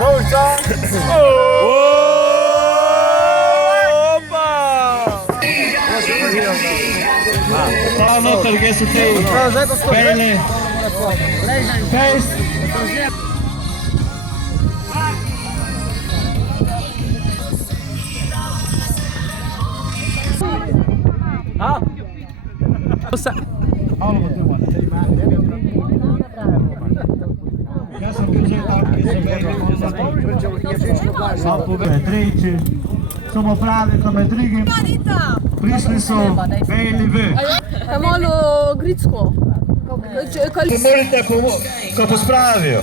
Rosa! Prav noter, kje so te pele. Fejs. Jaz sem bil že tam, kjer so Petreči, so mu pravi, ko med drugim prišli so bejli v. Kaj malo gritsko. Morate, ko pospravijo.